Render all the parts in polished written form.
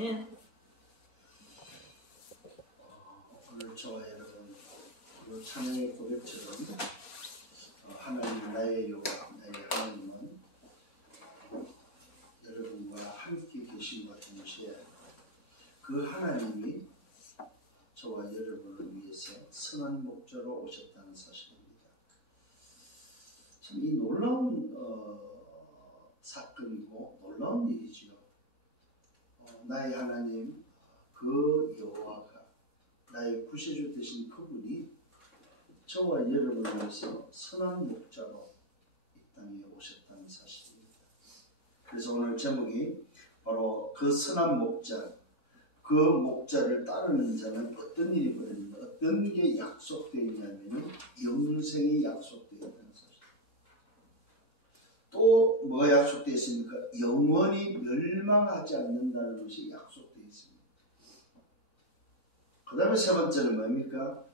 오늘 저와 여러분 그 찬양의 고백처럼 하나님 나의 여호와 나의 하나님은 여러분과 함께 계심과 동시에 그 하나님이 저와 여러분을 위해서 선한 목자로 오셨다는 사실입니다. 참 이 놀라운 사건이고 놀라운 일이지요. 나의 하나님 그 여호와가 나의 구세주 되신 그분이 저와 여러분을 위해서 선한 목자로 이 땅에 오셨다는 사실입니다. 그래서 오늘 제목이 바로 그 선한 목자, 그 목자를 따르는 자는 어떤 일이 벌어집니까? 어떤 게 약속되어 있냐면 영생이 약속되어 있다는 사실. 또 뭐가 약속되어 있습니까? 영원히 멸망하지 않는다는 것이 약속되어 있습니다. 그 다음에 세 번째는 뭡니까?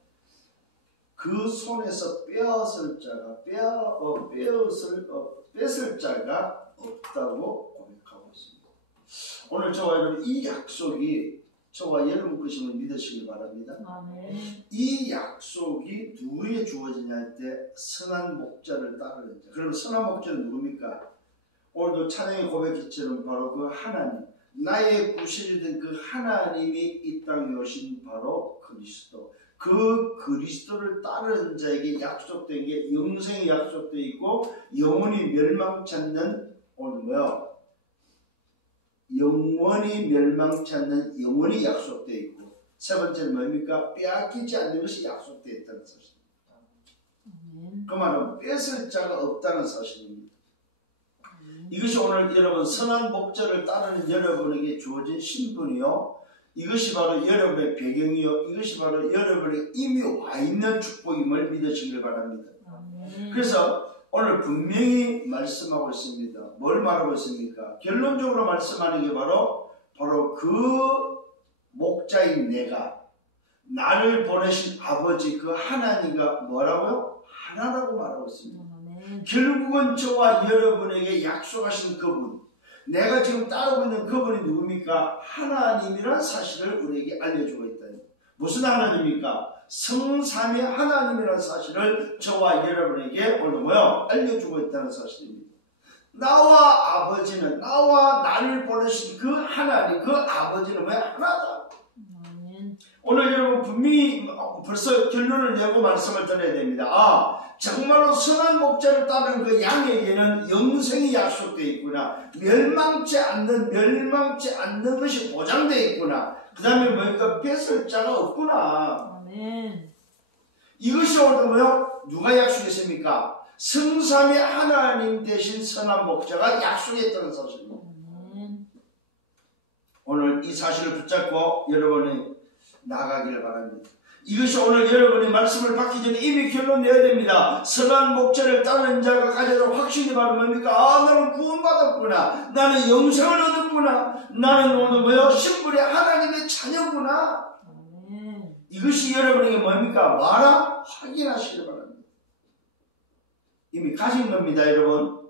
그 손에서 빼앗을 자가 뺏을 자가 없다고 고백하고 있습니다. 오늘 저와 여러분 이 약속이 저와 여러분 것임을 믿으시길 바랍니다. 아멘. 이 약속이 누구에게 주어지냐 할 때 선한 목자를 따르는 자. 그러면 선한 목자는 누굽니까? 오늘도 찬양의 고백처럼 바로 그 하나님, 나의 구세주 된 그 하나님이 이 땅에 오신 바로 그리스도. 그 그리스도를 따르는 자에게 약속된 게 영생이 약속되어 있고 영원히 멸망치 않는 오늘 뭐야? 영원히 멸망치 않는 영원히 약속되어 있고 세 번째는 뭡니까? 빼앗기지 않는 것이 약속되어 있다는 사실입니다. 그 말은 뺏을 자가 없다는 사실입니다. 이것이 오늘 여러분 선한 목자를 따르는 여러분에게 주어진 신분이요. 이것이 바로 여러분의 배경이요. 이것이 바로 여러분의 이미 와 있는 축복임을 믿으시길 바랍니다. 그래서 오늘 분명히 말씀하고 있습니다. 뭘 말하고 있습니까? 결론적으로 말씀하는 게 바로 그 목자인 내가 나를 보내신 아버지 그 하나님과 뭐라고요? 하나라고 말하고 있습니다. 결국은 저와 여러분에게 약속하신 그분, 내가 지금 따르고 있는 그분이 누굽니까? 하나님이라는 사실을 우리에게 알려주고 있다. 무슨 하나님입니까? 성삼위 하나님이라는 사실을 저와 여러분에게 오늘 뭐요? 알려주고 있다는 사실입니다. 나와 아버지는, 나와 나를 보내신 그 하나님, 그 아버지는 뭐야? 하나다. 오늘 여러분 분명히 벌써 결론을 내고 말씀을 드려야 됩니다. 정말로 선한 목자를 따르는 그 양에게는 영생이 약속되어 있구나. 멸망치 않는 것이 보장되어 있구나. 그 다음에 뭐니까 뺏을 자가 없구나. 아멘. 이것이 오늘 뭐요? 누가 약속했습니까? 성삼위 하나님 대신 선한 목자가 약속했다는 사실입니다. 오늘 이 사실을 붙잡고 여러분이 나가기를 바랍니다. 이것이 오늘 여러분의 말씀을 받기 전에 이미 결론 내야 됩니다. 선한 목자를 따르는 자가 가져야 확신이 바로 뭡니까? 나는 구원받았구나. 나는 영생을 얻었구나. 나는 오늘 뭐요? 신분의 하나님의 자녀구나. 이것이 여러분에게 뭡니까? 와라 확인하시길 바랍니다. 이미 가진 겁니다, 여러분.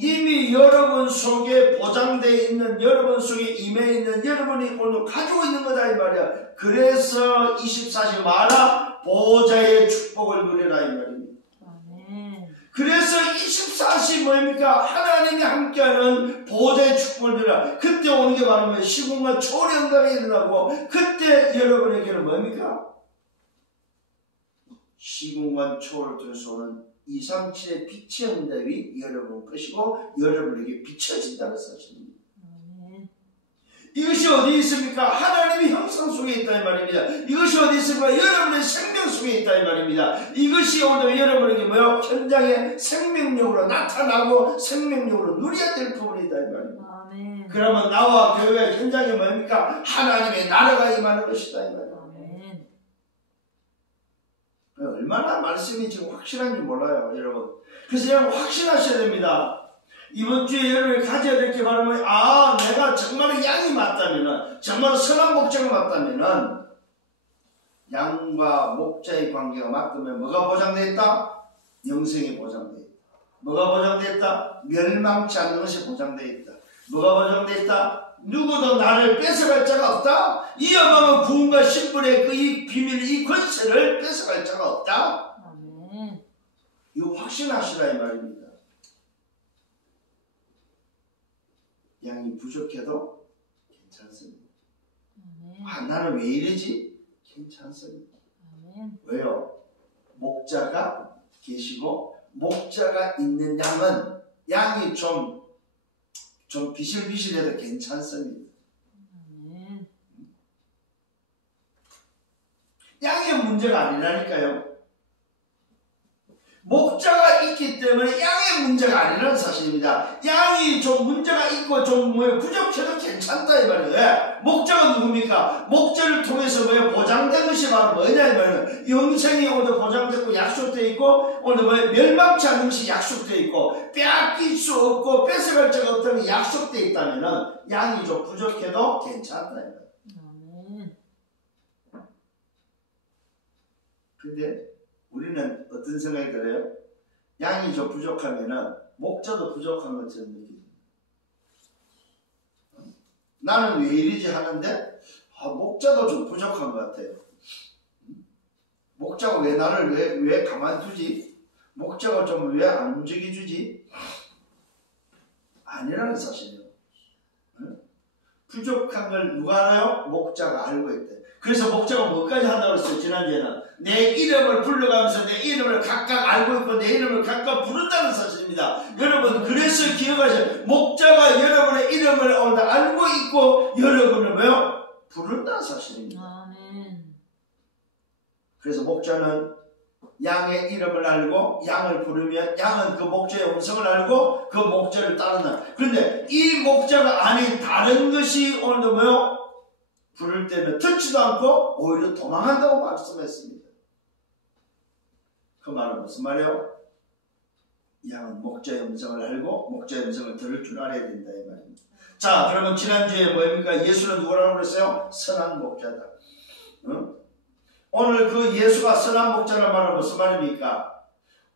이미 여러분 속에 보장되어 있는, 여러분 속에 임해 있는, 여러분이 오늘 가지고 있는 거다 이 말이야. 그래서 24시 마라 보좌의 축복을 누리라 이 말입니다. 그래서 24시 뭡니까? 하나님이 함께하는 보좌의 축복을 누리라. 그때 오는 게 바로 시공과 초월의 응답이 일어나고, 그때 여러분에게는 뭡니까? 시공과 초월을 통해서 오는 237의 빛의 응답이 여러분 것이고 여러분에게 비춰진다는 사실입니다. 이것이 어디 있습니까? 하나님의 형상 속에 있다 이 말입니다. 이것이 어디 있습니까? 여러분의 생명 속에 있다 이 말입니다. 이것이 오늘 여러분에게 뭐요? 현장에 생명력으로 나타나고 생명력으로 누려야 될 부분이다 이 말입니다. 그러면 나와 교회 현장에 뭡니까? 하나님의 나라가 임하는 것이다 이 말입니다. 얼마나 말씀이 지금 확실한지 몰라요, 여러분. 그래서 여러분 확신하셔야 됩니다. 이번 주에 여러분이 가져야 될 게 바로 내가 정말로 양이 맞다면은, 정말로 선한 목자가 맞다면은, 양과 목자의 관계가 맞다면 뭐가 보장되어 있다? 영생이 보장되어 있다. 뭐가 보장되어 있다? 멸망치 않는 것이 보장되어 있다. 뭐가 보장되어 있다? 누구도 나를 뺏어갈 자가 없다. 이 어마어마한 구원과 신분의 그 이 비밀, 이 권세를 뺏어갈 자가 없다. 아멘. 이거 확신하시라 이 말입니다. 양이 부족해도 괜찮습니다. 아멘. 나는 왜 이러지? 괜찮습니다. 아멘. 왜요? 목자가 계시고 목자가 있는 양이 좀 비실비실해도 괜찮습니다. 아멘. 양의 문제가 아니라니까요. 목자가 있기 때문에 양의 문제가 아니라는 사실입니다. 양이 좀 문제가 있고 좀 부족해도 괜찮다 이 말이에요. 왜? 목자가 누굽니까? 목자를 통해서 보장된 것이 바로 뭐냐 이 말이에요. 영생이 오늘 보장되고 약속되어 있고 오늘 멸망치 않는 것이 약속되어 있고 빼앗길 수 없고 뺏어갈 자가 없다는 게 약속되어 있다면 양이 좀 부족해도 괜찮다 이 말이에요. 아멘. 근데 우리는 어떤 생각이 들어요? 양이 좀 부족하면은 목자도 부족한 것처럼 느껴집니다. 나는 왜 이러지 하는데 목자도 좀 부족한 것 같아요. 목자가 왜 나를 왜 가만두지? 목자가 좀 왜 안 움직여주지? 아니라는 사실이에요. 부족한 걸 누가 알아요? 목자가 알고 있대. 그래서 목자가 뭐까지 한다고 했어요? 지난주에는 내 이름을 불러가면서 내 이름을 각각 알고 있고 내 이름을 각각 부른다는 사실입니다. 여러분 그래서 기억하세요. 목자가 여러분의 이름을 알고 있고 여러분을 부른다는 사실입니다. 아멘. 그래서 목자는 양의 이름을 알고 양을 부르면 양은 그 목자의 음성을 알고 그 목자를 따르는. 그런데 이 목자가 아닌 다른 것이 오늘도 부를 때는 듣지도 않고 오히려 도망한다고 말씀했습니다. 그 말은 무슨 말이에요? 양은 목자의 음성을 알고 목자의 음성을 들을 줄 알아야 된다 이 말입니다. 자, 그러면 지난주에 뭡니까? 예수는 누구라고 그랬어요? 선한 목자다. 응? 오늘 그 예수가 선한 목자라는 말은 무슨 말입니까?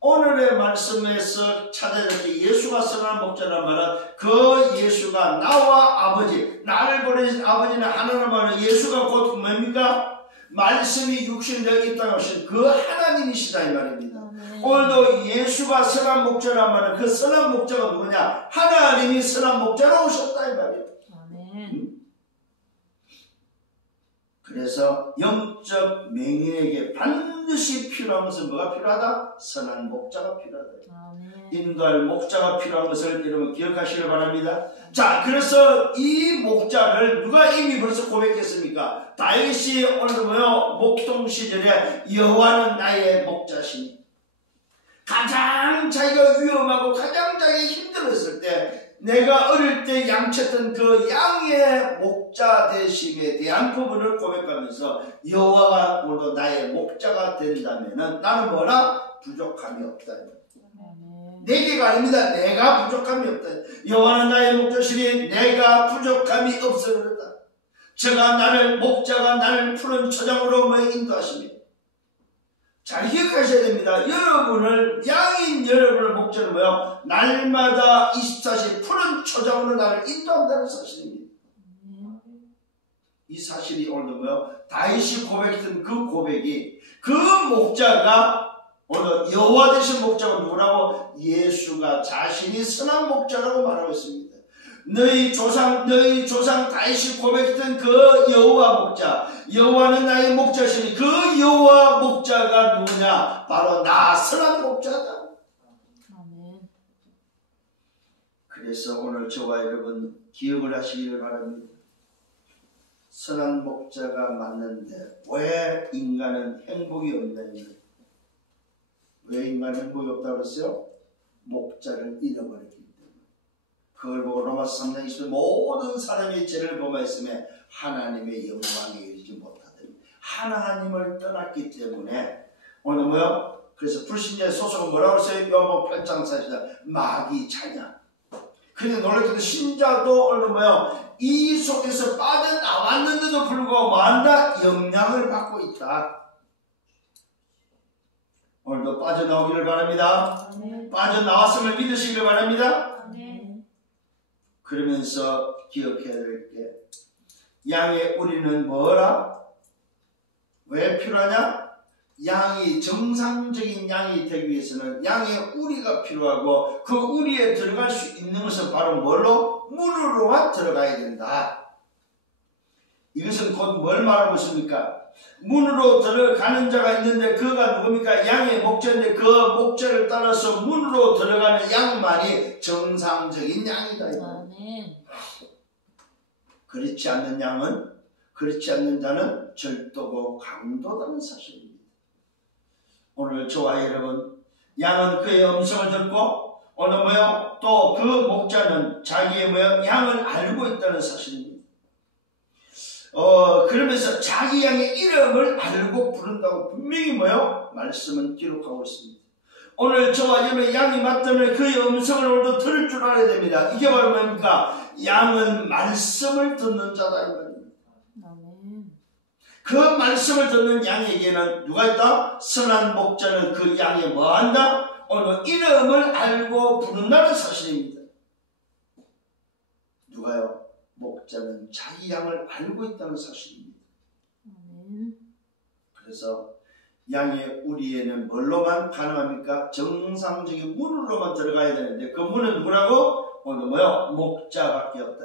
오늘의 말씀에서 찾아야 될 때 예수가 선한 목자라는 말은 그 예수가 나와 아버지, 나를 보내신 아버지는 하나님은 예수가 곧 뭡니까? 말씀이 육신되어 있다고 하신 그 하나님이시다 이 말입니다. 오늘도 예수가 선한 목자라는 말은 그 선한 목자가 누구냐? 하나님이 선한 목자로 오셨다 이 말이에요. 그래서 영적 맹인에게 반드시 필요한 것은 뭐가 필요하다? 선한 목자가 필요하다. 인도할 목자가 필요한 것을 여러분 기억하시길 바랍니다. 자, 그래서 이 목자를 누가 이미 벌써 고백했습니까? 다윗이 오늘 목동 시절에 여호와는 나의 목자시니 가장 자기가 위험하고 가장 자기가 힘들었을 때 내가 어릴 때 양쳤던 그 양의 목자 되심에 대한 부분을 고백하면서 여호와가 오늘도 나의 목자가 된다면 나는 뭐라? 부족함이 없다. 내게가 아닙니다. 내가 부족함이 없다. 여호와는 나의 목자시니 내가 부족함이 없으리로다. 제가 나를 목자가 나를 푸른 초장으로 인도하십니다. 잘 기억하셔야 됩니다. 양인 여러분을 목자는 날마다 24시 푸른 초장으로 나를 인도한다는 사실입니다. 이 사실이 오늘도 다윗이 고백했던 그 고백이 그 목자가 오늘 여호와 되신 목자가 누구라고? 예수가 자신이 선한 목자라고 말하고 있습니다. 너희 조상 다윗이 고백했던 그 여호와 목자, 여호와는 나의 목자시니 그 여호와 목자가 누구냐? 바로 나 선한 목자다. 아멘. 그래서 오늘 저와 여러분 기억을 하시기를 바랍니다. 선한 목자가 맞는데 왜 인간은 행복이 없느냐? 왜 인간 행복이 없다고 그랬어요? 목자를 잃어버렸기 때문에. 그걸 보고 로마서 3장 20절 모든 사람이 죄를 범하였음에 하나님의 영광에 이르지 못하더니 하나님을 떠났기 때문에 오늘 그래서 불신자의 소속은 뭐라고 했어요? 요한복음 8장 40절 마귀 자녀. 그런데 놀랍게도 신자도 오늘 이 속에서 빠져나왔는데도 불구하고 뭐한다? 영향을 받고 있다. 오늘도 빠져나오기를 바랍니다. 아멘. 빠져나왔음을 믿으시기를 바랍니다. 아멘. 그러면서 기억해야 될 게 양의 우리는 뭐라? 왜 필요하냐? 양이 정상적인 양이 되기 위해서는 양의 우리가 필요하고 그 우리에 들어갈 수 있는 것은 바로 뭘로? 문으로만 들어가야 된다. 이것은 곧 뭘 말하고 있습니까? 문으로 들어가는 자가 있는데 그가 누굽니까? 양의 목자인데 그 목자를 따라서 문으로 들어가는 양만이 정상적인 양이다. 아멘. 그렇지 않는 양은, 그렇지 않는 자는 절도고 강도다는 사실입니다. 오늘 저와 여러분, 양은 그의 음성을 듣고 오늘 뭐요? 또 그 목자는 자기의 뭐요? 양을 알고 있다는 사실입니다. 그러면서 자기 양의 이름을 알고 부른다고 분명히 뭐요? 말씀은 기록하고 있습니다. 오늘 저와 여러분의 양이 맞다면 그의 음성을 오늘도 들을 줄 알아야 됩니다. 이게 바로 뭡니까? 양은 말씀을 듣는 자다 이 말입니다. 그 말씀을 듣는 양에게는 누가 있다? 선한 목자는 그 양에 뭐한다? 오늘 이름을 알고 부른다는 사실입니다. 누가요? 목자는 자기 양을 알고 있다는 사실입니다. 그래서 양의 우리에는 뭘로만 가능합니까? 정상적인 문으로만 들어가야 되는데 그 문은 누구라고? 오늘 뭐요? 목자밖에 없다.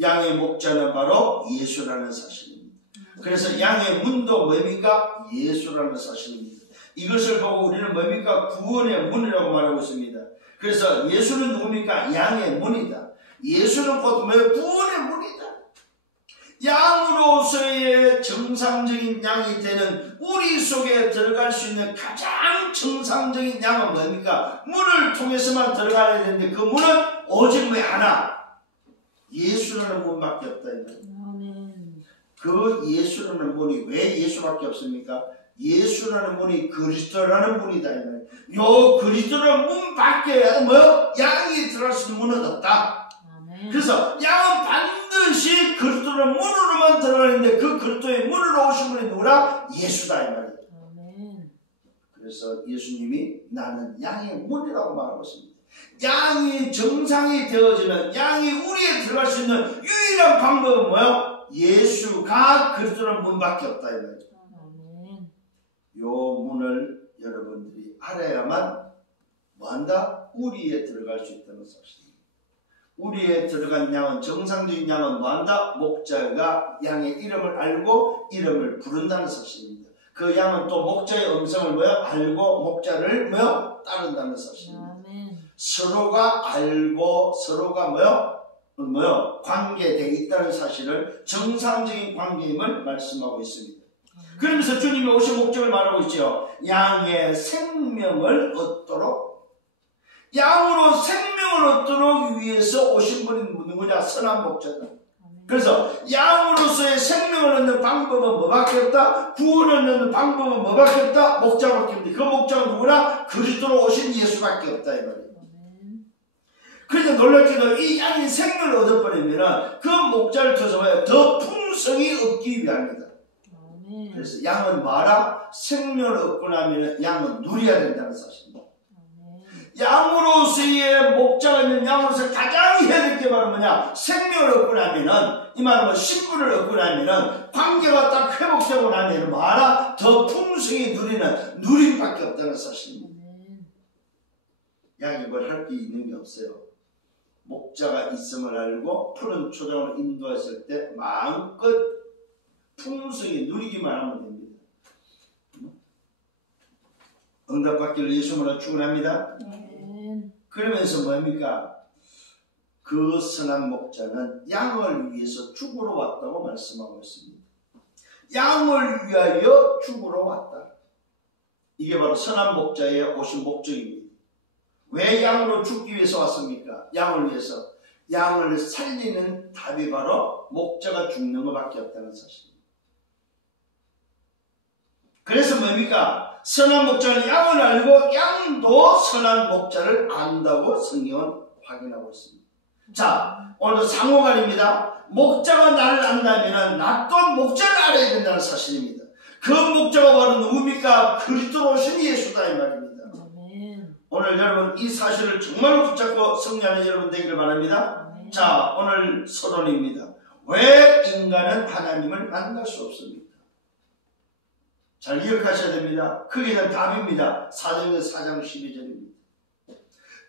양의 목자는 바로 예수라는 사실입니다. 그래서 양의 문도 뭡니까? 예수라는 사실입니다. 이것을 보고 우리는 뭡니까? 구원의 문이라고 말하고 있습니다. 그래서 예수는 누굽니까? 양의 문이다. 예수는 곧 뭐예요? 구원의 문이다. 양으로서의 정상적인 양이 되는 우리 속에 들어갈 수 있는 가장 정상적인 양은 뭡니까? 문을 통해서만 들어가야 되는데 그 문은 오직 왜 하나? 예수라는 문밖에 없다. 그 예수라는 문이 왜 예수밖에 없습니까? 예수라는 문이 그리스도라는 문이다. 요 그리스도라는 문 밖에 뭐요? 양이 들어갈 수 있는 문은 없다. 그래서 양은 반드시 그리스도의 문으로만 들어가는데 그 그리스도의 문으로 오신 분이 누구라? 예수다 이 말이에요. 그래서 예수님이 나는 양의 문이라고 말하고 있습니다. 양이 정상이 되어지는, 양이 우리에 들어갈 수 있는 유일한 방법은 뭐예요? 예수가 그리스도의 문밖에 없다 이 말이에요. 요 문을 여러분들이 알아야만 뭐한다? 우리에 들어갈 수 있다는 사실입니다. 우리에 들어간 양은, 정상적인 양은 뭐한다? 목자가 양의 이름을 알고 이름을 부른다는 사실입니다. 그 양은 또 목자의 음성을 뭐요? 알고 목자를 뭐요? 따른다는 사실입니다. 서로가 알고 서로가 뭐요? 관계되어 있다는 사실을 정상적인 관계임을 말씀하고 있습니다. 그러면서 주님이 오신 목적을 말하고 있죠. 양의 생명을 얻도록, 양으로 생명을 얻도록 위해서 오신 분이 누구냐? 선한 목자다. 그래서 양으로서의 생명을 얻는 방법은 뭐밖에 없다? 구원을 얻는 방법은 뭐밖에 없다? 목자밖에 없다. 그 목자가 누구나? 그리스도로 오신 예수밖에 없다 이 말이에요. 그런데 놀랍게도 이 양이 생명을 얻어버리면 그 목자를 통해서 더 풍성히 얻기 위함이다. 그래서 양은 뭐하라? 생명을 얻고 나면 양은 누려야 된다는 사실입니다. 양으로서의 목자가 있는 양으로서 가장 해야 될 게 바로 뭐냐? 생명을 얻고 나면은, 이 말은 신분을 얻고 나면은, 관계가 딱 회복되고 나면은 뭐하라? 더 풍성히 누리는 누림밖에 없다는 사실입니다. 양이 뭘 할 게 있는 게 없어요. 목자가 있음을 알고 푸른 초장으로 인도했을 때 마음껏 풍성히 누리기만 하면 됩니다. 응답받기를 예수님으로 축원합니다. 그러면서 뭡니까? 그 선한 목자는 양을 위해서 죽으러 왔다고 말씀하고 있습니다. 양을 위하여 죽으러 왔다. 이게 바로 선한 목자의 오신 목적입니다. 왜 양으로 죽기 위해서 왔습니까? 양을 위해서. 양을 살리는 답이 바로 목자가 죽는 것밖에 없다는 사실입니다. 그래서 뭡니까? 선한 목자는 양을 알고 양도 선한 목자를 안다고 성경은 확인하고 있습니다. 자, 오늘도 상호간입니다. 목자가 나를 안다면 나 또한 목자를 알아야 된다는 사실입니다. 그 목자가 바로 누굽니까? 그리스도로 오신 예수다 이 말입니다. 오늘 여러분 이 사실을 정말로 붙잡고 승리하는 여러분 되기를 바랍니다. 자, 오늘 서론입니다. 왜 인간은 하나님을 만날 수 없습니까? 잘 기억하셔야 됩니다. 크게는 답입니다. 사도행전 4장 12절입니다.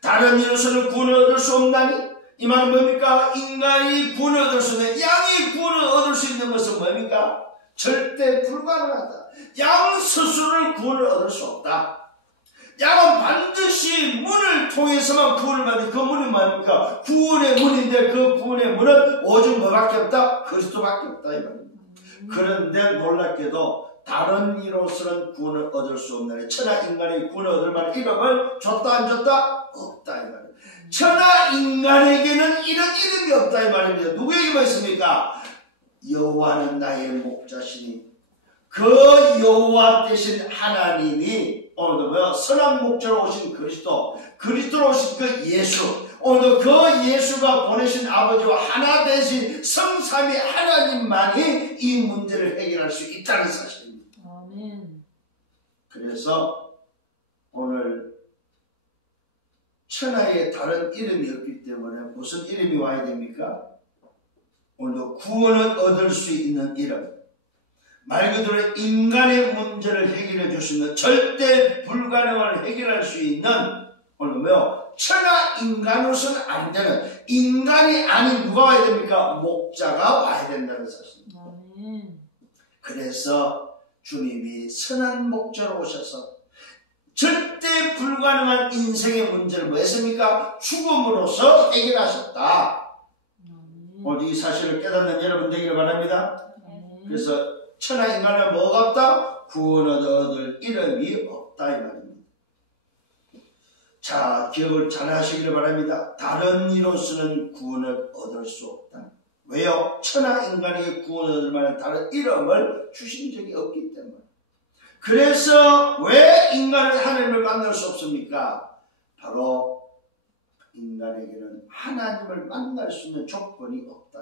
다른 이로서는 구원을 얻을 수 없나니? 이 말은 뭡니까? 인간이 구원을 얻을 수 있는, 양이 구원을 얻을 수 있는 것은 뭡니까? 절대 불가능하다. 양 스스로는 구원을 얻을 수 없다. 양은 반드시 문을 통해서만 구원을 받는, 그 문이 뭡니까? 구원의 문인데 그 구원의 문은 오직 뭐밖에 없다? 그리스도밖에 없다 이 말입니다. 그런데 놀랍게도 다른 이로서는 구원을 얻을 수 없나니 천하 인간의 구원을 얻을 만한 이름을 줬다 안 줬다? 없다 이 말입니다. 천하 인간에게는 이런 이름이 없다 이 말입니다. 누구에게만 있습니까? 여호와는 나의 목자시니 그 여호와 되신 하나님이 오늘도 선한 목자로 오신 그리스도로 오신 그 예수, 오늘도 그 예수가 보내신 아버지와 하나 되신 성삼위 하나님만이 이 문제를 해결할 수 있다는 사실입니다. 아멘. 그래서 오늘 천하에 다른 이름이 없기 때문에 무슨 이름이 와야 됩니까? 오늘도 구원을 얻을 수 있는 이름, 말 그대로 인간의 문제를 해결해 줄 수 있는, 절대 불가능을 해결할 수 있는, 오늘 뭐요? 천하 인간으로서는 안 되는, 인간이 아닌 누가 와야 됩니까? 목자가 와야 된다는 사실입니다. 아멘. 그래서 주님이 선한 목자로 오셔서 절대 불가능한 인생의 문제를 뭐 했습니까? 죽음으로써 해결하셨다. 오늘 이 사실을 깨닫는 여러분 되기를 바랍니다. 그래서 천하 인간은 뭐가 없다? 구원을 얻을 이름이 없다 이 말입니다. 자, 기억을 잘 하시기를 바랍니다. 다른 이로서는 구원을 얻을 수 없다. 왜요? 천하 인간에게 구원을 얻을 만한 다른 이름을 주신 적이 없기 때문에. 그래서 왜 인간은 하나님을 만날 수 없습니까? 바로 인간에게는 하나님을 만날 수 있는 조건이 없다.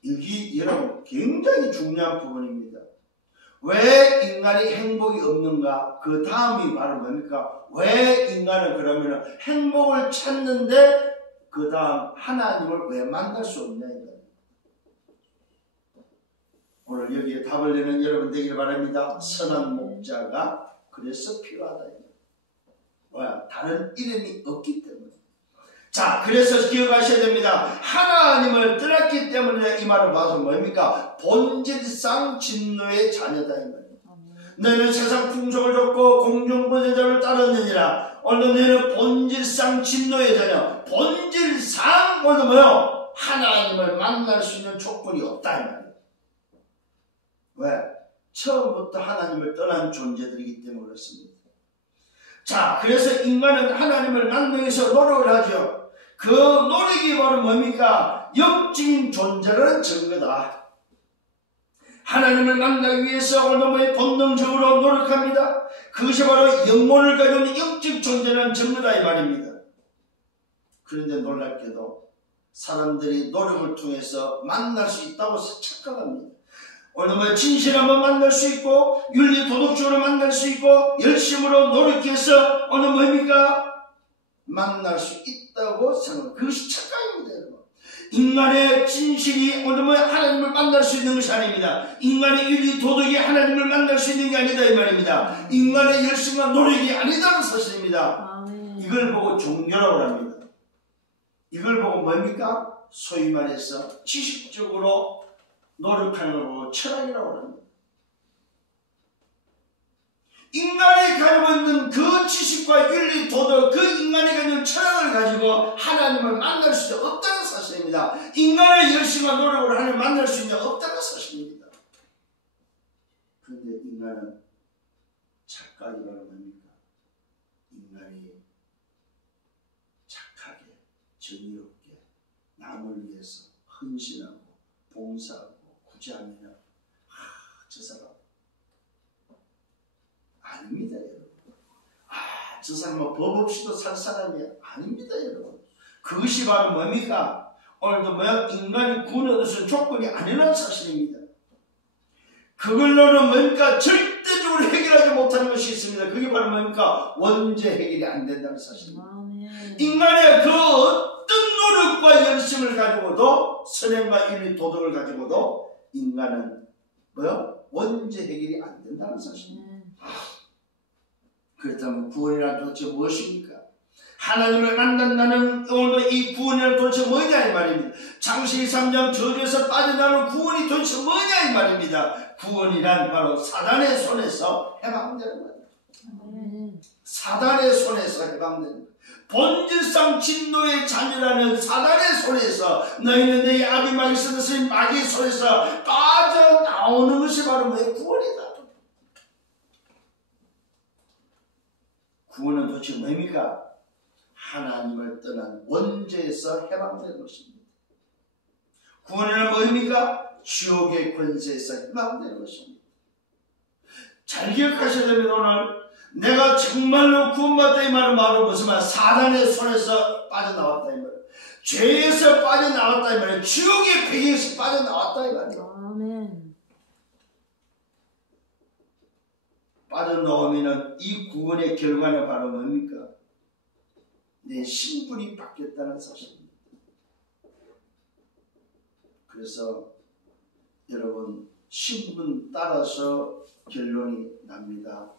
이게 여러분 굉장히 중요한 부분입니다. 왜 인간이 행복이 없는가? 그 다음이 바로 뭡니까? 왜 인간은 그러면 행복을 찾는데 그 다음 하나님을 왜 만날 수 없냐? 오늘 여기에 답을 내는 여러분 되기를 바랍니다. 선한 목자가 그래서 필요하다. 뭐야? 다른 이름이 없기 때문에. 자, 그래서 기억하셔야 됩니다. 하나님을 떠났기 때문에 이 말을 봐서 뭡니까? 본질상 진노의 자녀다 이 말이에요. 너희는 세상 풍속을 줬고 공중권세자를 따르느니라. 오늘 너희는 본질상 진노의 자녀. 본질상 오늘 뭐요? 하나님을 만날 수 있는 조건이 없다 이 말이에요. 왜? 처음부터 하나님을 떠난 존재들이기 때문에 그렇습니다. 자, 그래서 인간은 하나님을 만나기 위해서 노력을 하죠. 그 노력이 바로 뭡니까? 영적인 존재라는 증거다. 하나님을 만나기 위해서 오늘의 본능적으로 노력합니다. 그것이 바로 영혼을 가진 영적 존재라는 증거다 이 말입니다. 그런데 놀랍게도 사람들이 노력을 통해서 만날 수 있다고 착각합니다. 오늘 진실함을 만날 수 있고 윤리 도덕적으로 만날 수 있고 열심으로 노력해서 오늘 뭡니까? 만날 수 있다고 생각합니다. 그것이 착각입니다. 여러분. 인간의 진실이 오늘 하나님을 만날 수 있는 것이 아닙니다. 인간의 윤리 도덕이 하나님을 만날 수 있는 게 아니다 이 말입니다. 인간의 열심과 노력이 아니다는 사실입니다. 이걸 보고 종교라고 합니다. 이걸 보고 뭡니까? 소위 말해서 지식적으로 노력하는 걸 보고 철학이라고 합니다. 인간이 가지고 있는 그 지식과 윤리, 도덕, 그 인간이 가지고 철학을 가지고 하나님을 만날 수 없다는 사실입니다. 인간의 열심과 노력으로 하나님을 만날 수 있는 없다는 사실입니다. 그런데 인간은 착각이 바로 뭡니까? 인간이 착하게, 정의롭게 남을 위해서 헌신하고 봉사하고 구제하면 저 사람 아닙니다 여러분. 저 사람은 법 없이도 살 사람이 아닙니다 여러분. 그것이 바로 뭡니까? 오늘도 인간이 구원을 얻을 수 있는 조건이 아니라는 사실입니다. 그걸로는 뭡니까? 절대적으로 해결하지 못하는 것이 있습니다. 그게 바로 뭡니까? 원죄 해결이 안 된다는 사실입니다. 인간의 그 어떤 노력과 열심을 가지고도 선행과 인의 도덕을 가지고도 인간은 뭐요? 원죄 해결이 안 된다는 사실입니다. 그렇다면 구원이란 도대체 무엇입니까? 하나님을 만난다는 오늘 이 구원이란 도대체 뭐냐 이 말입니다. 창세기 3장 저주에서 빠져나오는 구원이 도대체 뭐냐 이 말입니다. 구원이란 바로 사단의 손에서 해방되는 거예요. 사단의 손에서 해방되는 거예요. 본질상 진노의 자녀라는 사단의 손에서 너희는 너희 아비 마귀 쓰듯이 마귀의 손에서 빠져나오는 것이 바로 뭐예요? 구원이다. 구원은 도대체 뭡니까? 하나님을 떠난 원죄에서 해방되는 것입니다. 구원은 뭡니까? 지옥의 권세에서 해방되는 것입니다. 잘 기억하셔야 됩니다. 오늘 내가 정말로 구원받다 이 말은 바로 무슨 말? 사단의 손에서 빠져나왔다 이 말이에요. 죄에서 빠져나왔다 이 말이에요. 지옥의 배경에서 빠져나왔다 이 말이에요. 아멘. 빠져나오면 이 구원의 결과는 바로 뭡니까? 내 신분이 바뀌었다는 사실입니다. 그래서 여러분 신분 따라서 결론이 납니다.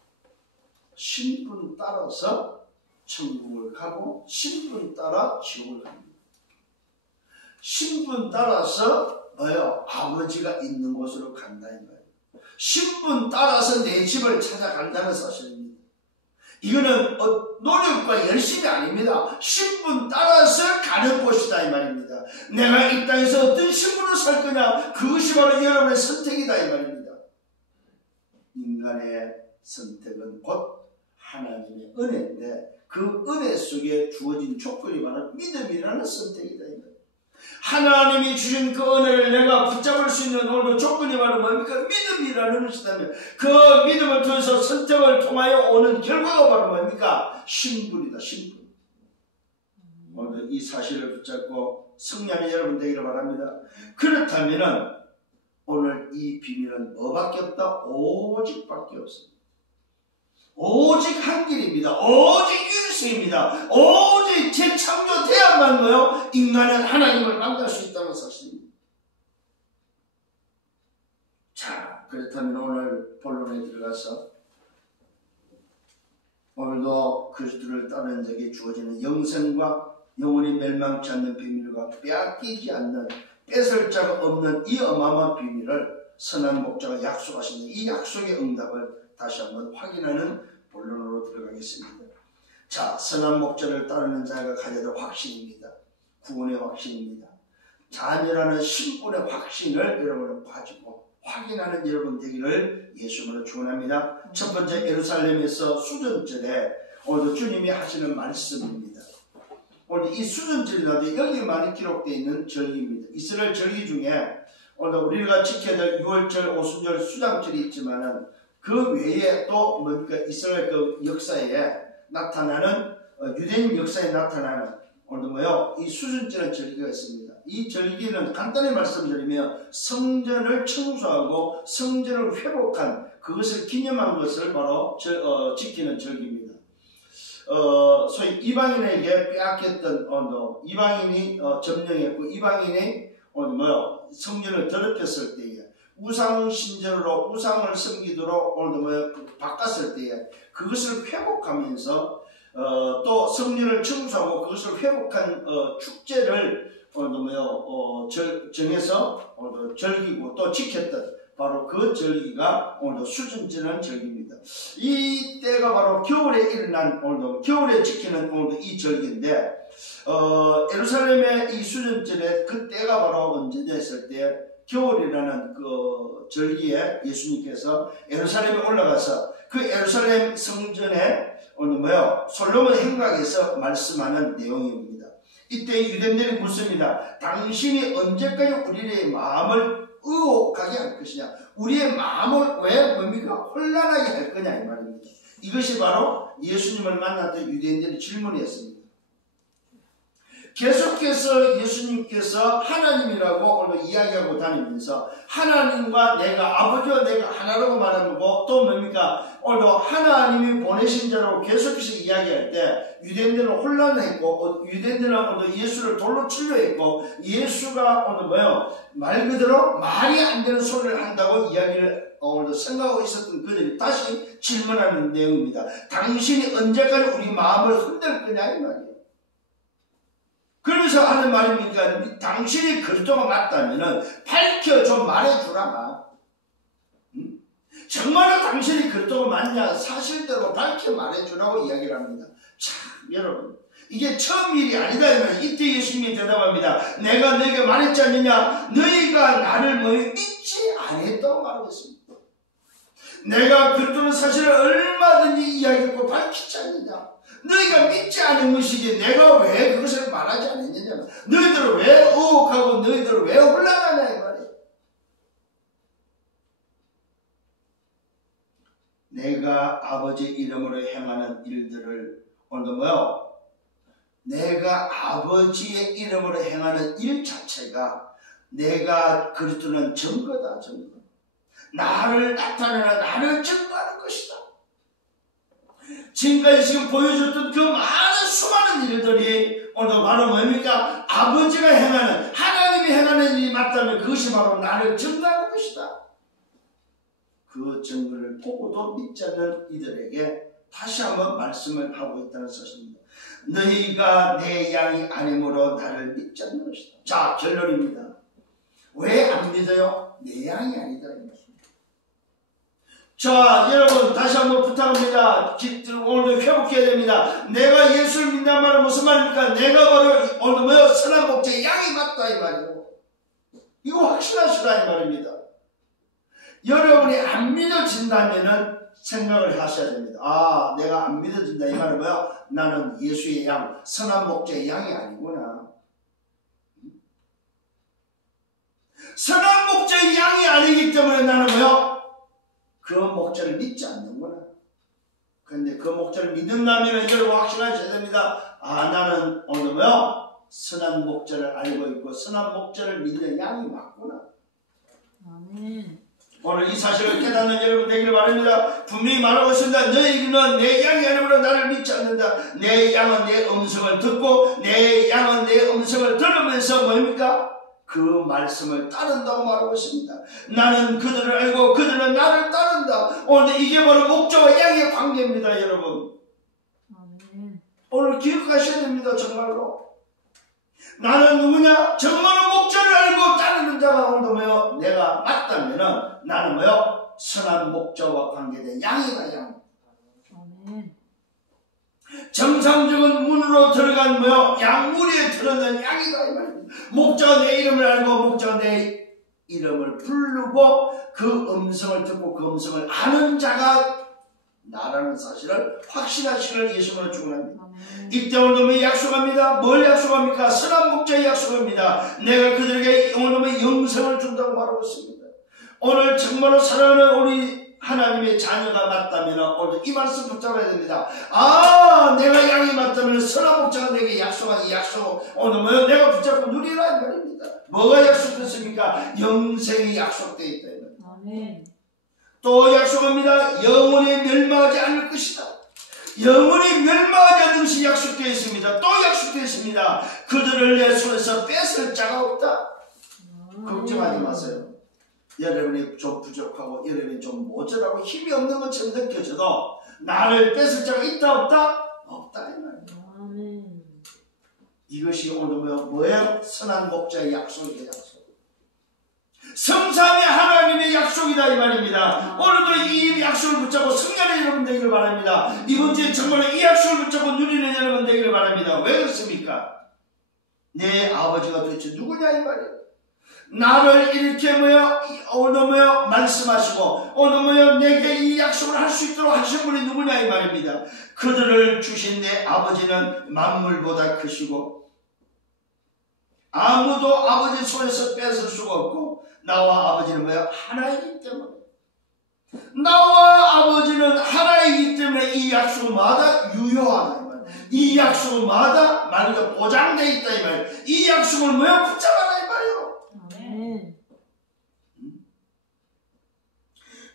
신분 따라서 천국을 가고 신분 따라 지옥을 갑니다. 신분 따라서 뭐요? 아버지가 있는 곳으로 간다 이 말이에요. 신분 따라서 내 집을 찾아간다는 사실입니다. 이거는 노력과 열심이 아닙니다. 신분 따라서 가는 곳이다 이 말입니다. 내가 이 땅에서 어떤 신분으로 살 거냐, 그것이 바로 여러분의 선택이다 이 말입니다. 인간의 선택은 곧 하나님의 은혜인데 그 은혜 속에 주어진 조건이 바로 믿음이라는 선택이다 이 말입니다. 하나님이 주신 그 은혜를 내가 붙잡을 수 있는 오늘 조건이 바로 뭡니까? 믿음이라는 것이다면 그 믿음을 통해서 선택을 통하여 오는 결과가 바로 뭡니까? 신분이다. 신분. 오늘 이 사실을 붙잡고 승리하는 여러분 되기를 바랍니다. 그렇다면 오늘 이 비밀은 뭐밖에 없다? 오직밖에 없습니다. 오직 한 길입니다. 오직 일생입니다. 오직 재창조돼야만 뭐요? 인간은 하나님을 만날 수 있다는 사실입니다. 자, 그렇다면 오늘 본론에 들어가서 오늘도 그리스도를 따르는 자에게 주어지는 영생과 영원히 멸망치 않는 비밀과 빼앗기지 않는 뺏을 자가 없는 이 어마어마한 비밀을 선한 목자가 약속하시는 이 약속의 응답을 다시 한번 확인하는 본론으로 들어가겠습니다. 자, 선한 목자를 따르는 자가 가져야 될 확신입니다. 구원의 확신입니다. 자녀라는 신분의 확신을 여러분은 가지고 확인하는 여러분 되기를 예수님으로 축원합니다. 첫 번째, 예루살렘에서 수전절에 오늘 주님이 하시는 말씀입니다. 오늘 이 수전절이라도 여기 많이 기록되어 있는 절기입니다. 이스라엘 절기 중에 오늘 우리가 지켜야 될 6월절, 오순절, 수장절이 있지만은 그 외에 또 뭡니까? 이스라엘 그 역사에 나타나는 유대인 역사에 나타나는 오늘 뭐요? 이 수전절의 절기가 있습니다. 이 절기는 간단히 말씀드리면 성전을 청소하고 성전을 회복한 그것을 기념한 것을 바로 지키는 절기입니다. 소위 이방인에게 빼앗겼던 이방인이 점령했고 이방인이 성전을 더럽혔을 때에 우상 신전으로 우상을 섬기도록 바꿨을 때에 그것을 회복하면서 또 성전을 청소하고 그것을 회복한 축제를 정해서 절기고 또 지켰던 바로 그 절기가 오늘 수전절이라는 절기입니다. 이 때가 바로 겨울에 일어난 겨울에 지키는 이 절기인데 예루살렘의 이 수전절에 그 때가 바로 언제냐 했을 때 겨울이라는 그 절기에 예수님께서 예루살렘에 올라가서 그 예루살렘 성전에 솔로몬 행각에서 말씀하는 내용입니다. 이때 유대인들이 묻습니다. 당신이 언제까지 우리의 마음을 의혹하게 할 것이냐? 우리의 마음을 왜 혼란하게 할 거냐 이 말입니다. 이것이 바로 예수님을 만났던 유대인들의 질문이었습니다. 계속해서 예수님께서 하나님이라고 오늘 이야기하고 다니면서 하나님과 내가 아버지와 내가 하나라고 말하고 또 뭡니까? 오늘도 하나님이 보내신 자라고 계속해서 이야기할 때 유대인들은 혼란했고 유대인들은 오늘 예수를 돌로 치려 했고 예수가 오늘 뭐요? 말 그대로 말이 안 되는 소리를 한다고 이야기를 오늘도 생각하고 있었던 그들이 다시 질문하는 내용입니다. 당신이 언제까지 우리 마음을 흔들 거냐 이 말이에요. 그러면서 하는 말입니까? 당신이 그리스도가 맞다면은 밝혀 좀 말해주라마. 정말로 당신이 그리스도가 맞냐 사실대로 밝혀 말해주라고 이야기를 합니다. 참 여러분 이게 처음 일이 아니다. 이때 예수님이 대답합니다. 내가 너에게 말했지 않느냐? 너희가 나를 믿지 않았다고 말하고 있습니다. 내가 그리스도는 사실을 얼마든지 이야기하고 밝히지 않느냐? 너희가 믿지 않은 것이지 내가 왜 그것을 말하지 않았느냐? 너희들은 왜 의혹하고 너희들은 왜 혼란하냐 이 말이에요. 내가 아버지 이름으로 행하는 일들을 오늘도 뭐요? 내가 아버지의 이름으로 행하는 일 자체가 내가 그리스도는 증거다 증거. 나를 나타내는 나를 증거하는 것이다. 지금까지 지금 보여줬던 그 많은 수많은 일들이 오늘 바로 뭡니까? 아버지가 행하는 하나님이 행하는 일이 맞다면 그것이 바로 나를 증거하는 것이다. 그 증거를 보고도 믿지 않는 이들에게 다시 한번 말씀을 하고 있다는 것입니다. 너희가 내 양이 아니므로 나를 믿지 않는 것이다. 자 결론입니다. 왜 안 믿어요? 내 양이 아니다. 자 여러분 다시 한번 부탁합니다. 오늘도 회복해야 됩니다. 내가 예수를 믿는 말은 무슨 말입니까? 내가 바로 오늘 뭐요? 선한 목자의 양이 맞다 이 말이에요. 이거 확신하시라 이 말입니다. 여러분이 안 믿어진다면은 생각을 하셔야 됩니다. 아 내가 안 믿어진다 이 말은 뭐야? 나는 예수의 양 선한 목자의 양이 아니구나. 선한 목자의 양이 아니기 때문에 나는 뭐요? 그 목자를 믿지 않는구나. 그런데 그 목자를 믿는다면 여러분 확신하셔야 됩니다. 아 나는 오늘 뭐요? 선한 목자를 알고 있고 선한 목자를 믿는 양이 맞구나. 아멘. 오늘 이 사실을 깨닫는 여러분 되기를 바랍니다. 분명히 말하고 있습니다. 너희는 내 양이 아니므로 나를 믿지 않는다. 내 양은 내 음성을 듣고 내 양은 내 음성을 들으면서 뭡니까? 그 말씀을 따른다고 말하고 있습니다. 나는 그들을 알고 그들은 나를 따른다. 오늘 이게 바로 목자와 양의 관계입니다. 여러분 아멘. 오늘 기억하셔야 됩니다. 정말로 나는 누구냐? 정말로 목자를 알고 따르는 자가 오늘 뭐요? 내가 맞다면은 나는 뭐요? 선한 목자와 관계된 양이다. 양. 아멘. 정상적인 문으로 들어간 뭐요? 양무리에 들어간 양이다 이 말입니다. 목자가 내 이름을 알고 목자가 내 이름을 부르고 그 음성을 듣고 그 음성을 아는 자가 나라는 사실을 확신하시기를 예수님으로 축원합니다. 이때 오늘 약속합니다. 뭘 약속합니까? 선한 목자에 약속합니다. 내가 그들에게 오늘 영생을 준다고 말하고 있습니다. 오늘 정말로 사랑하는 우리 하나님의 자녀가 맞다면 오늘 이 말씀 붙잡아야 됩니다. 아 내가 양이 맞다면 선한 목자가 내게 약속한 이 약속 오늘 뭐요? 내가 붙잡고 누리라 이 말입니다. 뭐가 약속됐습니까? 영생이 약속되어 있다. 아멘. 또 약속합니다. 영원히 멸망하지 않을 것이다. 영원히 멸망하지 않는 것이 약속되어 있습니다. 또 약속되어 있습니다. 그들을 내 손에서 뺏을 자가 없다. 걱정하지 마세요. 여러분이 좀 부족하고 여러분이 좀 모자라고 힘이 없는 것처럼 느껴져도 나를 뺏을 자가 있다 없다? 없다 이 말이에요. 이것이 오늘 뭐예요? 선한 목자의 약속이에요. 약속. 성삼위 하나님의 약속이다 이 말입니다. 오늘도 이 약속을 붙잡고 승리하는 여러분 되기를 바랍니다. 이번 주에 정말 이 약속을 붙잡고 누리는 여러분 되기를 바랍니다. 왜 그렇습니까? 내 아버지가 도대체 누구냐 이 말이에요. 나를 이렇게 오늘 말씀하시고 오늘 내게 이 약속을 할 수 있도록 하신 분이 누구냐 이 말입니다. 그들을 주신 내 아버지는 만물보다 크시고 아무도 아버지 손에서 뺏을 수가 없고 나와 아버지는 하나이기 때문에 나와 아버지는 하나이기 때문에 이 약속마다 유효하다. 이 약속은 뭐하다? 말하자 보장되어 있다 이 말이에요. 이 약속을 뭐야? 붙잡아라 이 말이에요. 아멘.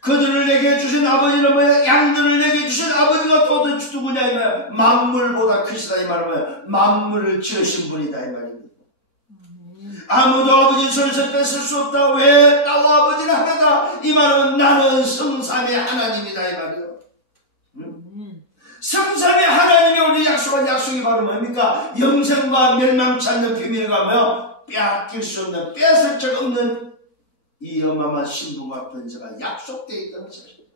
그들을 내게 주신 아버지는 뭐야? 양들을 내게 주신 아버지가 도대체 누구냐 이 말이야. 만물보다 크시다 이 말은 뭐야? 만물을 지으신 분이다 이 말입니다. 아무도 아버지 손에서 뺏을 수 없다. 왜? 나와 아버지는 하나다. 이 말은 나는 성삼의 하나님이다 이 말이에요. 성삼의 하나님이 오늘 약속한 약속이 바로 뭡니까? 영생과 멸망치 않는 비밀과 뭐요? 빼앗길 수 없는, 뺏을 적 없는 이 어마어마한 신분과 권세가 약속되어 있다는 사실.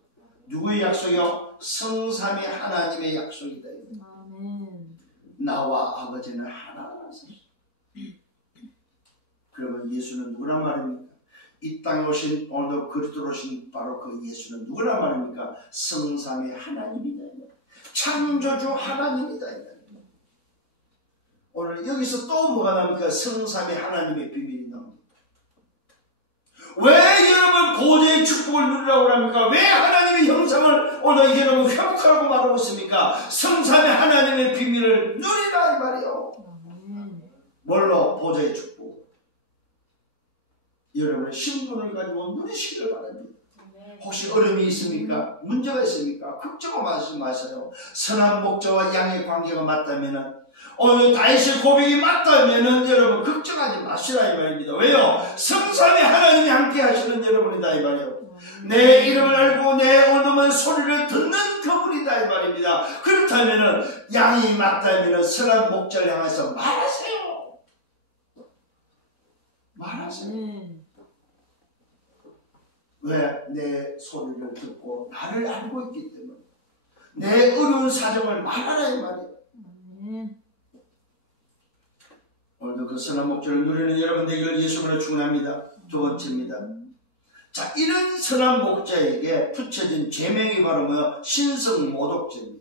누구의 약속이요? 성삼의 하나님의 약속이다. 나와 아버지는 하나라는 사실. 그러면 예수는 누구란 말입니까? 이 땅에 오신 오늘도 그리스도로 오신 바로 그 예수는 누구란 말입니까? 성삼의 하나님이다. 창조주 하나님이다. 오늘 여기서 또 뭐가 나옵니까? 성삼의 하나님의 비밀이 나옵니다. 왜 여러분 보좌의 축복을 누리라고 합니까? 왜 하나님의 형상을 오늘 여러분 회복하라고 말하고 있습니까? 성삼의 하나님의 비밀을 누리라 이 말이요. 뭘로? 보좌의 축복. 여러분의 신분을 가지고 누리시기를 바랍니다. 혹시 어려움이 있습니까? 문제가 있습니까? 걱정하지 마세요. 선한 목자와 양의 관계가 맞다면은, 오늘 다윗의 고백이 맞다면은 여러분 걱정하지 마시라 이 말입니다. 왜요? 성삼의 하나님이 함께 하시는 여러분이다 이 말이에요. 내 이름을 알고 내 오늘의 소리를 듣는 그분이다 이 말입니다. 그렇다면은 양이 맞다면은 선한 목자를 향해서 말하세요. 말하세요. 왜? 내 소리를 듣고 나를 알고 있기 때문에 내 어려운 사정을 말하라 이 말이에요. 오늘도 그 선한 목자를 누리는 여러분 되기를 예수님으로 축원합니다. 두 번째입니다. 자, 이런 선한 목자에게 붙여진 제명이 바로 뭐야? 신성모독죄입니다.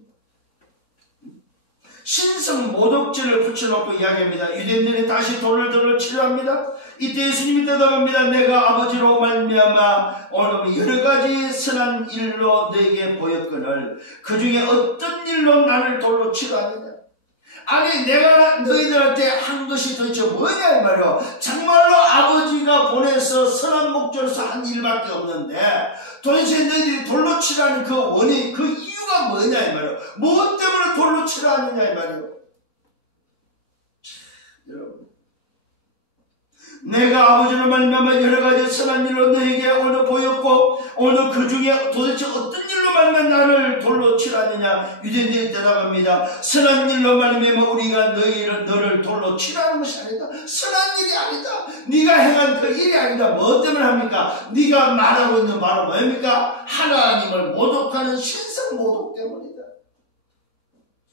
신성모독죄를 붙여놓고 이야기합니다. 유대인들이 다시 돌을 치료합니다. 이때 예수님이 대답합니다. 내가 아버지로 말미암아 오늘 여러 가지 선한 일로 너에게 보였거늘 그 중에 어떤 일로 나를 돌로 치료하느냐? 아니 내가 너희들한테 한 것이 도대체 뭐냐 이 말이요. 정말로 아버지가 보내서 선한 목적으로서 한 일밖에 없는데 도대체 너희들이 돌로 치라는 그 원인, 그 이유가 뭐냐 이 말이요. 무엇 때문에 돌로 치라 하느냐 이 말이요. 여러분, 내가 아버지로 말미암아 여러 가지 선한 일로 너에게 오늘 보였고 오늘 그 중에 도대체 어떤 일로 말미암아 나를 돌로 치라느냐. 유대인들이 대답합니다. 선한 일로 말미암아 우리가 너를 돌로 치라는 것이 아니다. 선한 일이 아니다. 네가 행한 그 일이 아니다. 뭐 때문에 합니까? 네가 말하고 있는 바로 뭡니까? 하나님을 모독하는 신성모독 때문이다.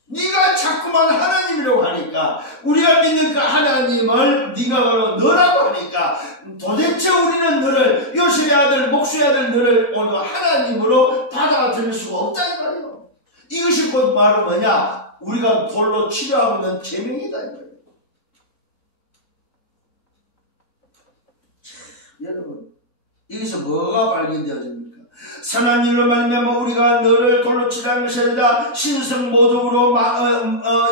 네가 자꾸만 하나님이라고 하니까 우리가 믿는 그 하나님을 네가 바로 너라고 하니까 도대체 우리는 너를 요셉의 아들 목수의 아들 너를 오늘 하나님으로 받아들일 수가 없다 이 말이에요. 이것이 곧 바로 뭐냐? 우리가 돌로 치료하고 있는 제명이다 이 말이에요. 여러분, 여기서 뭐가 발견되어집니까? 선한 일로 말미암아 우리가 너를 돌로 치라는 것이 아니라 신성모독으로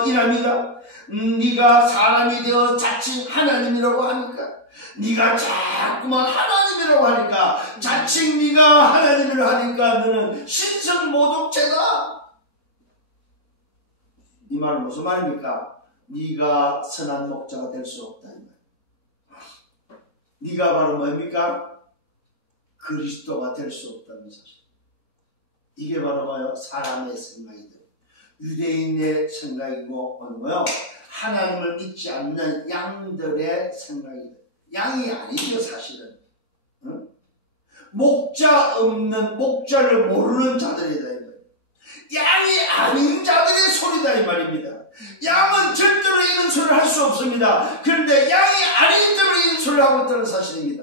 인합니다. 네가 사람이 되어 자칭 하나님이라고 하니까 네가 자꾸만 하나님이라고 하니까 자칭 네가 하나님이라고 하니까 너는 신성모독죄다. 이 말은 무슨 말입니까? 네가 선한 목자가 될 수 없다 이 말. 네가 바로 뭡니까? 그리스도가 될 수 없다는 사실. 이게 바로 뭐요? 사람의 생각이다. 유대인의 생각이고 오늘 뭐요? 하나님을 믿지 않는 양들의 생각이다. 양이 아니죠 사실은. 응? 목자 없는 목자를 모르는 자들이다 이 말이에요. 양이 아닌 자들의 소리다 이 말입니다. 양은 절대로 이런 소리를 할 수 없습니다. 그런데 양이 아니기 때문에 이런 소리를 하고 있다는 사실입니다.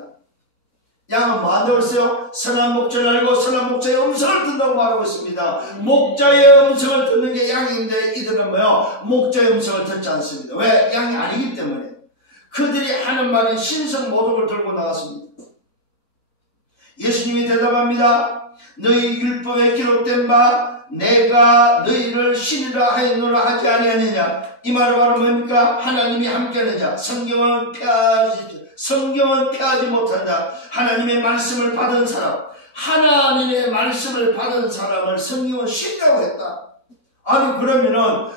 양은 뭐 한다고 했어요? 선한 목자를 알고 선한 목자의 음성을 듣는다고 말하고 있습니다. 목자의 음성을 듣는 게 양인데 이들은 뭐요? 목자의 음성을 듣지 않습니다. 왜? 양이 아니기 때문에. 그들이 하는 말은 신성모독을 들고 나왔습니다. 예수님이 대답합니다. 너희 율법에 기록된 바 내가 너희를 신이라 하였노라 하지 아니하느냐. 이 말은 바로 뭡니까? 하나님이 함께하는 자. 성경은 폐하지 못한다. 하나님의 말씀을 받은 사람, 하나님의 말씀을 받은 사람을 성경은 신이라고 했다. 아니 그러면은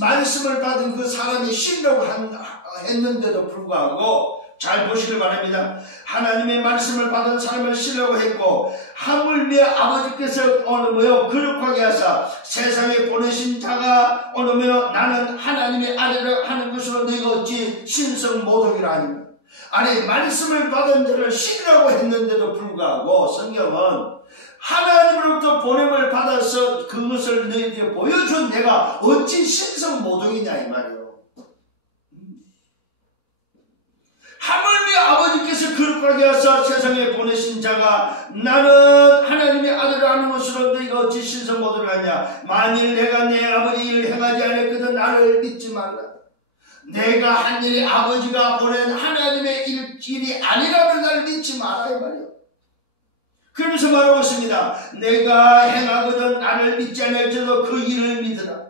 말씀을 받은 그 사람이 신이라고 했는데도 불구하고 잘 보시길 바랍니다. 하나님의 말씀을 받은 사람을 신이라고 했고 하물며 아버지께서 거룩하게 하사 세상에 보내신 자가 나는 하나님의 아들을 하는 것으로 너희가 어찌 신성 모독이라 하니까. 아니 말씀을 받은 자를 신이라고 했는데도 불구하고 성경은 하나님으로부터 보냄을 받아서 그것을 너희에게 보여준 내가 어찌 신성 모독이냐 이 말이에요. 하물며 아버지께서 거룩하게 하사 세상에 보내신 자가 나는 하나님의 아들을 하는 것으로 너희가 어찌 신성 모독을 하냐. 만일 내가 내 아버지 일을 행하지 않았거든 나를 믿지 말라. 내가 한 일이 아버지가 보낸 하나님의 일이 아니라면 나를 믿지 마라 이 말이에요. 그러면서 말하고 있습니다. 내가 행하거든 나를 믿지 아니할지라도 그 일을 믿으라.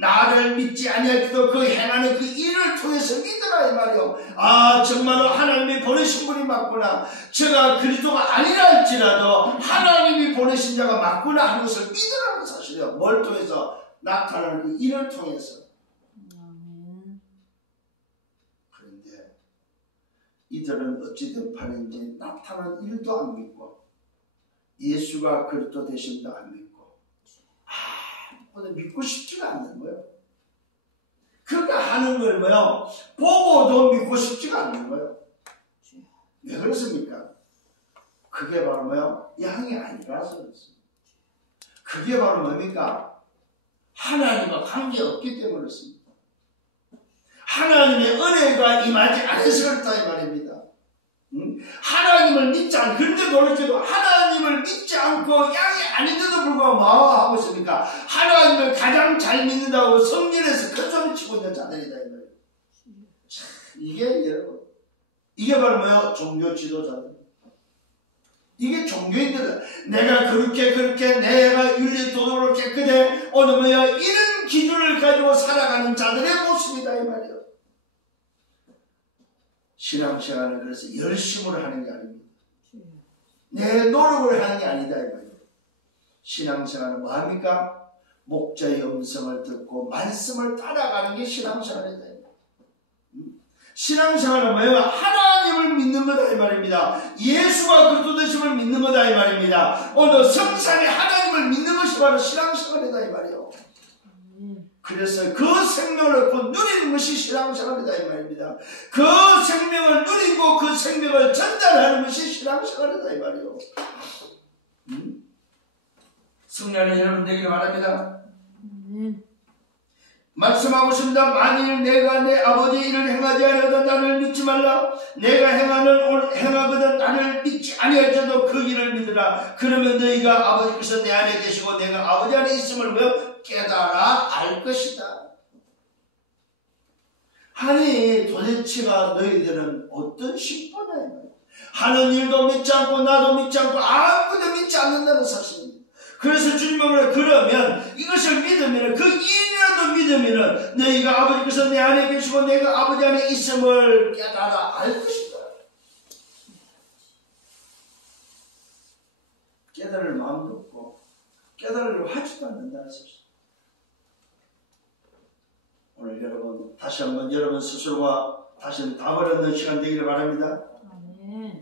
나를 믿지 아니할지라도 그 행하는 그 일을 통해서 믿으라 이 말이요. 아 정말로 하나님이 보내신 분이 맞구나. 제가 그리스도가 아니라 할지라도 하나님이 보내신 자가 맞구나 하는 것을 믿으라는 사실이요. 뭘 통해서? 나타나는 그 일을 통해서. 그런데 이들은 어찌된 판인지 나타난 일도 안 믿고 예수가 그리스도 되신다 안 믿고 믿고 싶지가 않는 거예요. 그가 하는 걸 보고도 믿고 싶지가 않는 거예요. 왜 그렇습니까? 그게 바로 양이 아니라서 그렇습니다. 그게 바로 뭡니까? 하나님과 관계없기 때문에 그렇습니다. 하나님의 은혜가 임하지 않아서 그렇다 이 말입니다. 하나님을 믿지 않고, 그런데 놀랍게도 하나님을 믿지 않고 양이 아닌데도 불구하고 뭐하고 있습니까? 하나님을 가장 잘 믿는다고 성전에서 큰 소리 치고 있는 자들이다 이 말이에요. 이게 여러분, 이게 바로 종교 지도자들. 이게 종교인들. 내가 그렇게 내가 윤리도덕으로 깨끗해 이런 기준을 가지고 살아가는 자들의 모습이다 이 말이에요. 신앙생활은 그래서 열심으로 하는 게 아닙니다. 내 노력을 하는 게 아니다 이 말이에요. 신앙생활은 뭐합니까? 목자의 음성을 듣고 말씀을 따라가는 게 신앙생활이다. 신앙생활은 뭐예요? 하나님을 믿는 거다 이 말입니다. 예수가 그리스도 되심을 믿는 거다 이 말입니다. 오늘 성삼위 하나님을 믿는 것이 바로 신앙생활이다 이 말이에요. 그래서 그 생명을 얻고 누리는 것이 신앙생활이다 이 말입니다. 그 생명을 누리고 그 생명을 전달하는 것이 신앙생활이다 이 말이에요. 성령님 여러분 되기를 바랍니다. 말씀하고 있습니다. 만일 내가 내 아버지의 일을 행하지 아니하거든 나를 믿지 말라. 내가 행하거든 나를 믿지 아니할지라도 그 일을 믿으라. 그러면 너희가 아버지께서 내 안에 계시고 내가 아버지 안에 있음을 깨달아 알 것이다. 아니 도대체가 너희들은 어떤 심판이야? 하는 일도 믿지 않고 나도 믿지 않고 아무도 믿지 않는다는 사실입니다. 그래서 주님은 그러면 이것을 믿으면 그 일이라도 믿으면 너희가 아버지께서 내 안에 계시고 내가 아버지 안에 있음을 깨달아 알 것이다. 깨달을 마음도 없고 깨달으려고 하지도 않는다는 사실. 오늘 여러분 다시 한번 여러분 스스로가 다시는 답을 얻는 시간 되기를 바랍니다. 아멘.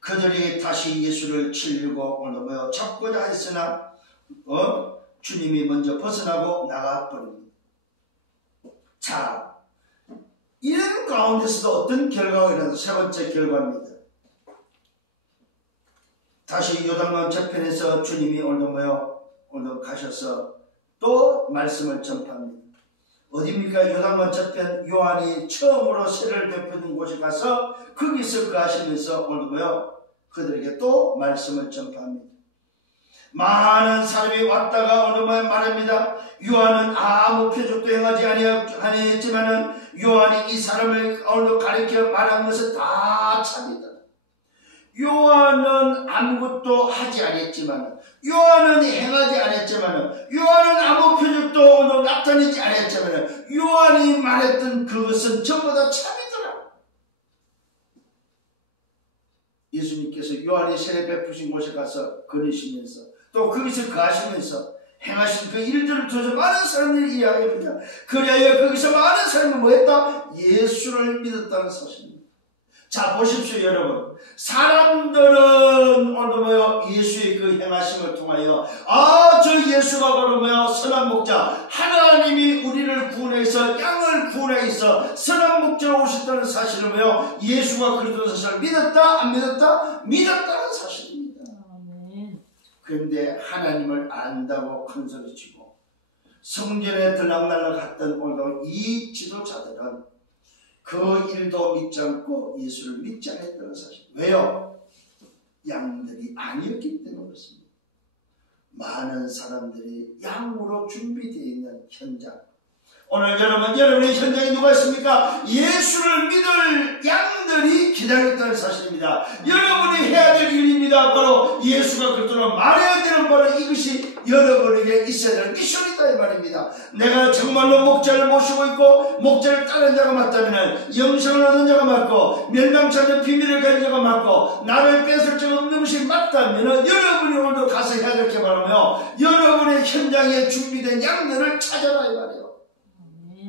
그들이 다시 예수를 치려고 잡고자 했으나 주님이 먼저 벗어나고 나가버립니다. 자, 이런 가운데서도 어떤 결과가 일어나서 세 번째 결과입니다. 다시 요단강 저편에서 주님이 오늘 가셔서 또 말씀을 전파합니다. 어디입니까? 요단강 저편 요한이 처음으로 세례를 베푸는 곳에 가서 거기서 하시면서 오늘 그들에게 또 말씀을 전파합니다. 많은 사람이 왔다가 오늘 말합니다. 요한은 아무 표적도 행하지 아니했지만은 요한이 이 사람을 오늘 가리켜 말한 것은 다 참이다. 요한은 아무것도 하지 않았지만, 요한은 행하지 않았지만, 요한은 아무 표적도 나타내지 않았지만, 요한이 말했던 그것은 전부 다 참이더라. 예수님께서 요한이 세례 베푸신 곳에 가서 거니시면서 또 거기서 거하시면서 행하신 그 일들을 통해서 많은 사람들이 이야기합니다. 그래야 거기서 많은 사람이 뭐했다? 예수를 믿었다는 사실입니다. 자, 보십시오 여러분. 사람들은 오늘 예수의 그 행하심을 통하여 저 예수가 바로 선한 목자, 하나님이 우리를 구원해서 양을 구원해서 선한 목자로 오셨다는 사실을 예수가 그리스도의 사실을 믿었다 안 믿었다? 믿었다는 사실입니다. 그런데 하나님을 안다고 큰소리치고 성전에 들락날락 갔던 오늘 이 지도자들은 그 일도 믿지 않고 예수를 믿지 않았다는 사실. 왜요? 양들이 아니었기 때문에 그렇습니다. 많은 사람들이 양으로 준비되어 있는 현장. 오늘 여러분의 현장에 누가 있습니까? 예수를 믿을 양들이 기다렸다는 사실입니다. 여러분이 해야 될 일입니다. 바로 예수가 그토록 말해야 되는 바로 이것이 여러분에게 있어야 될 미션이다 이 말입니다. 내가 정말로 목자를 모시고 있고 목자를 따르는 자가 맞다면 영생을 얻는 자가 맞고 멸망치 않는 비밀을 가진 자가 맞고 나를 뺏을 적 없는 것이 맞다면 여러분이 오늘도 가서 해야 될 게 바라며 여러분의 현장에 준비된 양들을 찾아라 이 말이에요.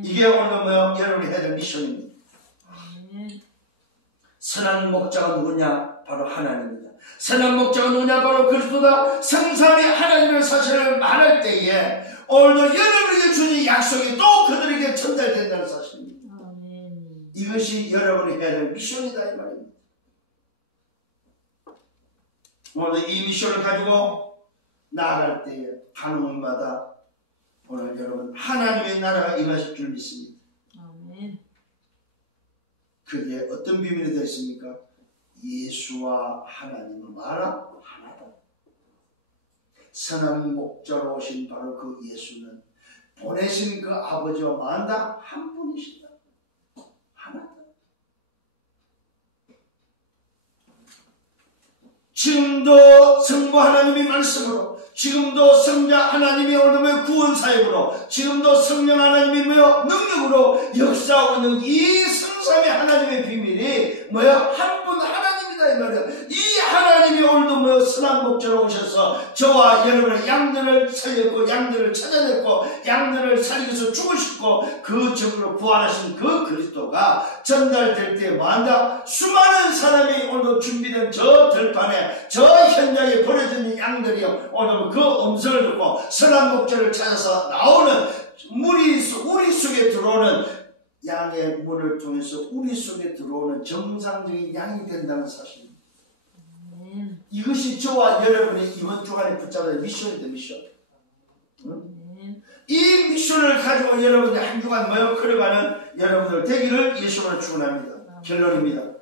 이게 오늘 여러분이 해야 될 미션입니다. 선한 목자가 누구냐? 바로 하나님입니다. 선한 목자가 누구냐? 바로 그리스도다. 성삼위 하나님의 사실을 말할 때에 오늘도 여러분에게 주신 약속이 또 그들에게 전달된다는 사실입니다. 이것이 여러분이 해야 될 미션이다 이 말입니다. 오늘 이 미션을 가지고 나아갈 때에 가는 곳마다 오늘 여러분 하나님의 나라가 임하실 줄 믿습니다. 아멘. 그게 어떤 비밀이 되어 있습니까? 예수와 하나님은 하나다. 선한 목자로 오신 바로 그 예수는 보내신 그 아버지와 만다 한 분이시다. 하나다. 지금도 성부 하나님의 말씀으로 지금도 성자 하나님의 오늘의 구원사역으로 지금도 성령 하나님의 능력으로 역사하고 있는 이 성삼의 하나님의 비밀이 한 분 하나님이다 이 말이야. 이 하나님이 오늘도 선한 목자로 오셔서 저와 여러분의 양들을 살렸고 양들을 찾아냈고 양들을 살리기 위해서 죽으시고 그 적으로 구원하신 그 그리스도가 전달될 때에 뭐한다? 수많은 사람이 오늘 준비된 저 들판에 저 현장에 버려진 양들이 오늘 그 음성을 듣고 선한 목자를 찾아서 나오는 우리 속에 들어오는 양의 문을 통해서 우리 속에 들어오는 정상적인 양이 된다는 사실입니다. 이것이 저와 여러분이 이번 주간에 붙잡은 미션입니다. 미션. 이 미션을 가지고 여러분이 한 주간 걸어가는 여러분들 되기를 예수로 축원합니다. 결론입니다.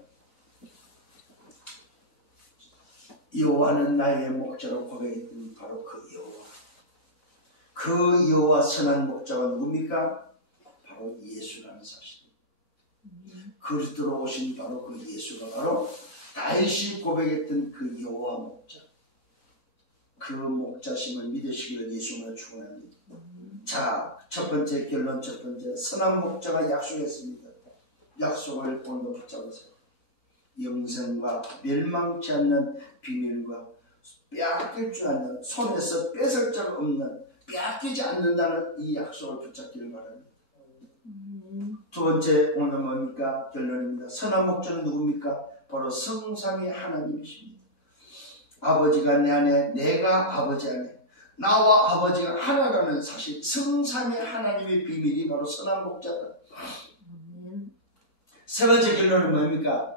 여호와는 나의 목자로 고백했던 바로 그 여호와. 그 여호와 선한 목자가 누굽니까? 바로 예수라는 사실. 그리스도로 오신 바로 그 예수가 바로 다윗이 고백했던 그 여호와 목자. 그 목자심을 믿으시기를 예수님을 축원합니다. 자, 첫 번째 결론, 첫 번째 선한 목자가 약속했습니다. 약속을 오늘도 붙잡으세요. 영생과 멸망치 않는 비밀과 빼앗길 줄 아는 손에서 뺏을 적 없는 빼앗기지 않는다는 이 약속을 붙잡기를 바랍니다. 두 번째 오늘 뭡니까? 결론입니다. 선한 목자는 누굽니까? 바로 성삼위 하나님이십니다. 아버지가 내 안에 내가 아버지 안에 나와 아버지가 하나라는 사실 성삼위 하나님의 비밀이 바로 선한 목자다. 세 번째 결론은 뭡니까?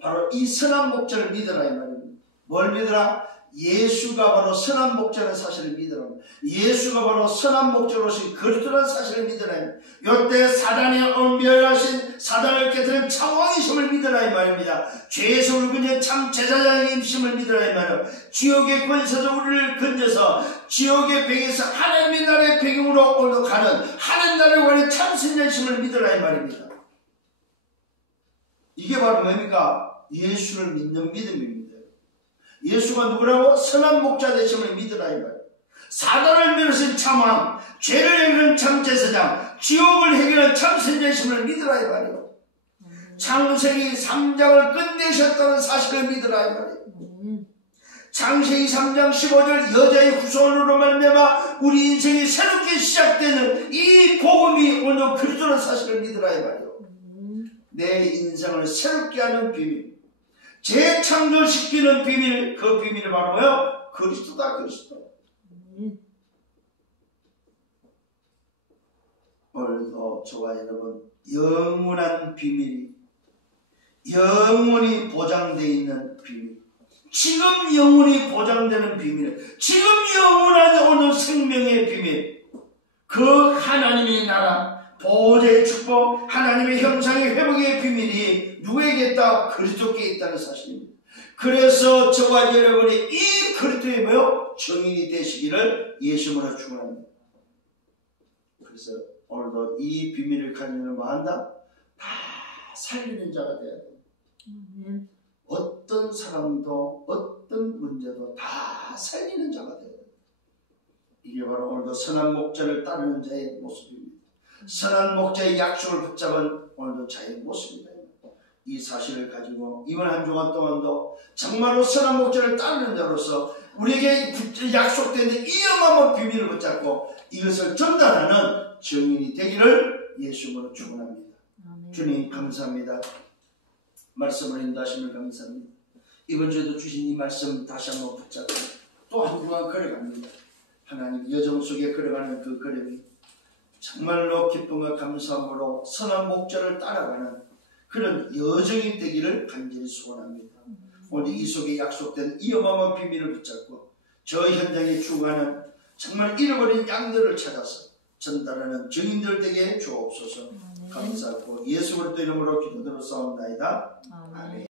바로 이 선한 목자를 믿어라 이 말입니다. 뭘 믿어라? 예수가 바로 선한 목자라는 사실을 믿어라. 예수가 바로 선한 목자로신 그리스도라는 사실을 믿어라. 이때 사단의 멸하신 사단을 깨뜨린 창왕이심을 믿어라 이 말입니다. 죄의 손을 그녀 참 제사장의 심을 믿어라 이 말이에요. 지옥의 권세에서 우리를 건져서 지옥의 배경에서 하나님의 나라의 배경으로 오늘 가는 하나님 나라를 원하는 참 선자심을 믿어라 이 말입니다. 이게 바로 뭡니까? 예수를 믿는 믿음입니다. 예수가 누구라고? 선한 목자 되심을 믿으라 이 말. 사단을 멸하신 참왕, 죄를 해결하는 참 제사장, 지옥을 해결하는 참 선지자심을 믿으라 이 말이요. 창세기 3장을 끝내셨다는 사실을 믿으라 이 말이요. 창세기 3장 15절 여자의 후손으로 말미암아 우리 인생이 새롭게 시작되는 이 복음이 오늘 그리스도라는 사실을 믿으라 이 말이요. 내 인생을 새롭게 하는 비밀, 재창조시키는 비밀, 그 비밀이 바로 뭐예요? 그리스도다, 그리스도. 오늘도 저와 여러분 영원한 비밀이, 영원히 보장되어 있는 비밀, 지금 영원히 보장되는 비밀, 지금 영원한 오늘 생명의 비밀, 그 하나님의 나라, 보호자의 축복, 하나님의 형상의 회복의 비밀이 누구에게 있다? 그리스도께 있다는 사실입니다. 그래서 저와 여러분이 이 그리스도의 뭐요? 증인이 되시기를 예수님으로 축원합니다. 그래서 오늘도 이 비밀을 가지면 뭐 한다? 다 살리는 자가 돼야 돼. 어떤 사람도 어떤 문제도 다 살리는 자가 돼야 돼. 이게 바로 오늘도 선한 목자를 따르는 자의 모습입니다. 선한 목자의 약속을 붙잡은 오늘도 자의 모습입니다. 이 사실을 가지고 이번 한 주간 동안도 정말로 선한 목자를 따르는 자로서 우리에게 약속되는 이 어마어마한 비밀을 붙잡고 이것을 전달하는 증인이 되기를 예수님으로 축원합니다. 주님 감사합니다. 말씀을 인도하심을 감사합니다. 이번 주에도 주신 이 말씀 다시 한번 붙잡고 또 한 주간 걸어갑니다. 하나님 여정 속에 걸어가는 그 걸음이 정말로 기쁨과 감사함으로 선한 목자를 따라가는 그런 여정이 되기를 간절히 소원합니다. 오늘 이 속에 약속된 이 어마어마한 비밀을 붙잡고 저 현장에 죽어가는 정말 잃어버린 양들을 찾아서 전달하는 증인들 되게 주옵소서. 감사하고 예수 그리스도 이름으로 기도드려 싸움나이다. 아멘.